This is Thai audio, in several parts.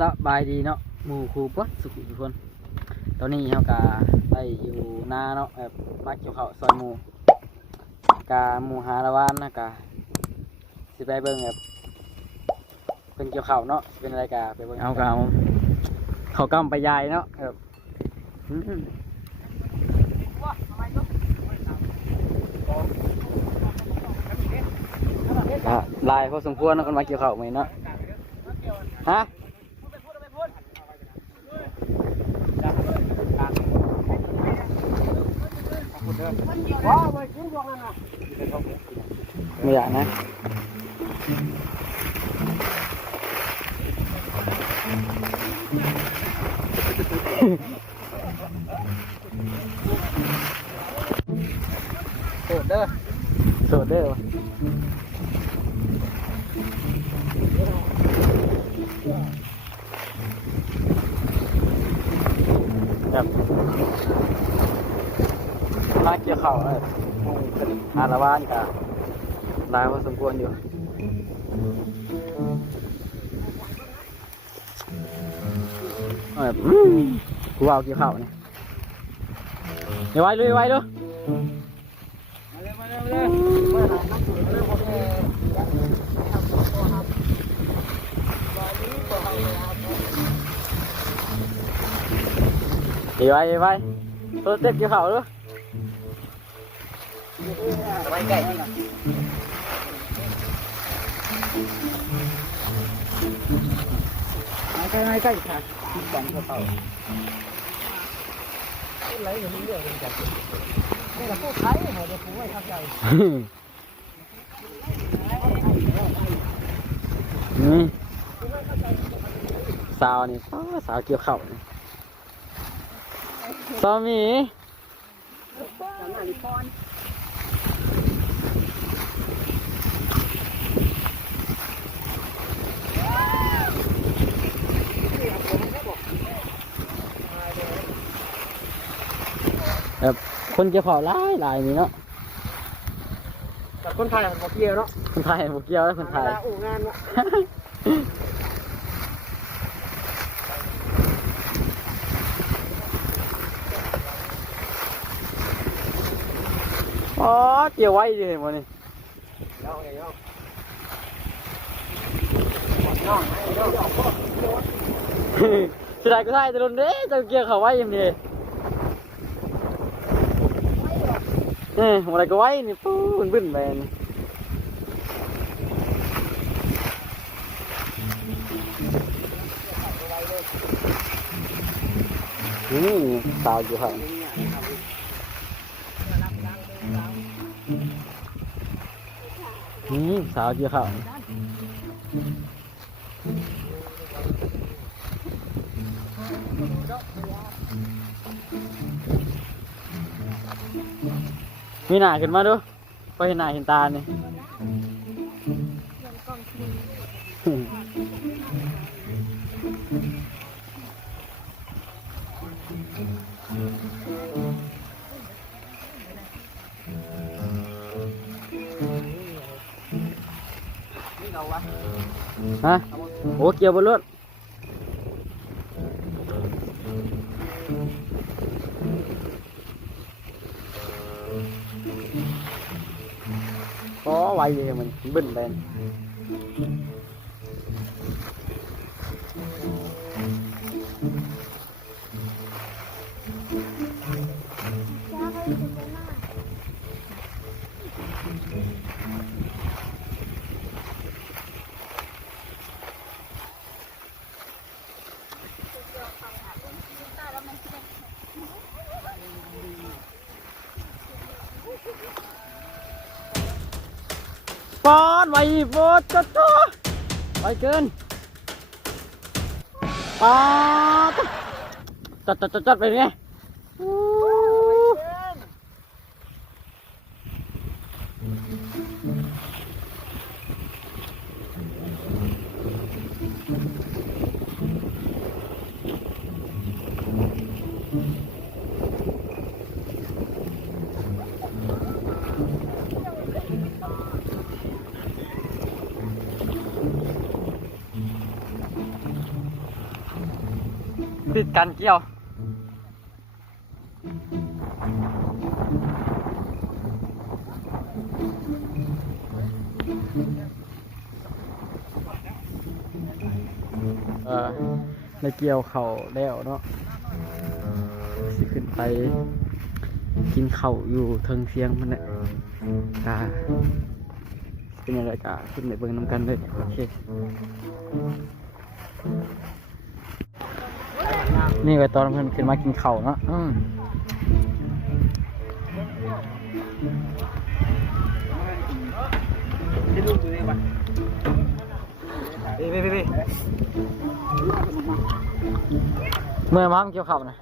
สบายดีเนาะหมู่ครูปดสุขทุกคน ตอนนี้เฮากาได้อยู่นาเนาะแบบมาเกี่ยวข้าวซอยหมู่กาหมู่หาละวานนะกาสิไปเบิ่งแบบเป็นเกี่ยวข้าวเนาะสิเป็นอะไรกาไปเบิ่งเอากาเอาเขากำไปยายเนาะแบบอืมอะลายพอสมควรเนาะคนมาเกี่ยวข้าวไหมเนาะฮะ ไม่อยากนะโสดเด้อโสดเด้อวะแบ มาเกี่ยวเข่าวเลยขึ้นหาละวานกับลายพอสมควรอยู่เออกูเอาเกี่ยวเข่าวนี่เดี๋ยวไว้เลยไว้ดูเลยมาเลยมาเลยมาหานักสุดเลยผมเองเดี๋ยวไว้เดี๋ยวไว้ตัวเต็มเกี่ยวเข่าวดู ไว้ใกล้นี่นะใกล้ใกล้ใกล้ค่ะคิดกันเข้าอะไรอยู่นี้เรื่องกันนี่เราพูดไทยเหรอเดี๋ยวผมไม่เข้าใจสาวนี่ฟ้าสาวเกี่ยวเข่าวนี่สามีแบ คนเกี่ยวเข่าวหลายหลายนี่เนาะแต่คนไทยมันบอกเกี่ยวเนาะคนไทยบุกเกี่ยวแล้วคนไทยอู่งานเนาะอ๋อเกี่ยวไว้เลยมันนี่เดี๋ยวเดี๋ยวน้องเดี๋ยวเดี๋ยวสุดท้ายก็ได้แต่ลุนเด้จะเกี่ยวเขาไว้ยังดี เอ้ยอะไรก็ไว้นี่ปูนบึ้นแมนนี่สาวอยู่ครับนี่สาวอยู่ครับ มีหน้าขึ้นมาดูพอเห็นหน้าเห็นตาเนี่ยนี่เราวะฮะโอ้เกี่ยวบนรถ มันบึ้นไป ปอนไวโบจดจ้ไวเกินปอจัดจัดจัดจัดไปเนี่ยอู้ ติดกันเกี่ยว เออในเกี่ยวเขาแล้วเนาะสิขึ้นไปกินเข้าอยู่เทิงเสียงมันเนี่ยกาเป็นยังไงกาขึ้นไปเบิ่งน้ำกันเลยโอเค นี่ไปตอนเพิ่นขึ้นมากินข้าวเนาะอืมได้ลูกตัวนี้ป่ะพี่พี่พี่พี่เมื่อมามันเกี่ยวข้าวนะ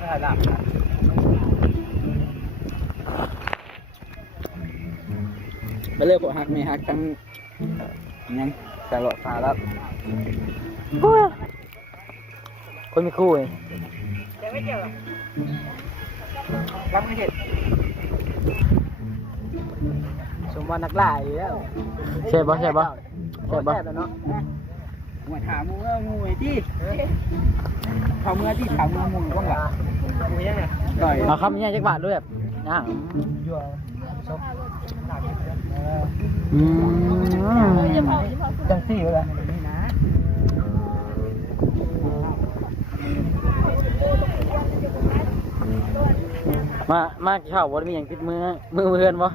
ถ่ายหลับไปเลิกพวกฮักไม่ฮักทั้ง ยังตลอดฟ้าแล้วคนมีคู่เองยังไม่เจอรับไม่เห็นสมวันนักล่าอยู่แล้วใช่ปะใช่ปะใช่ปะแซ่บแล้วเนาะหัวถามมึงว่ามึงไอ้ที่เขาเมื่อที่ถามมึงมึงว่างหรอมึงยังไงต่อยเอาคำนี้จักบาทด้วยแบบนะ อืมจังสี่เลยนี่นะมา มากินข้าวบ่ได้มีอย่างติดมือ มือเพื่อนปะ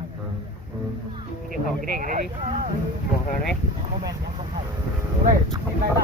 เดี๋ยวเขาจะได้กันได้ดิบอกเขาไหมได้ได้ได้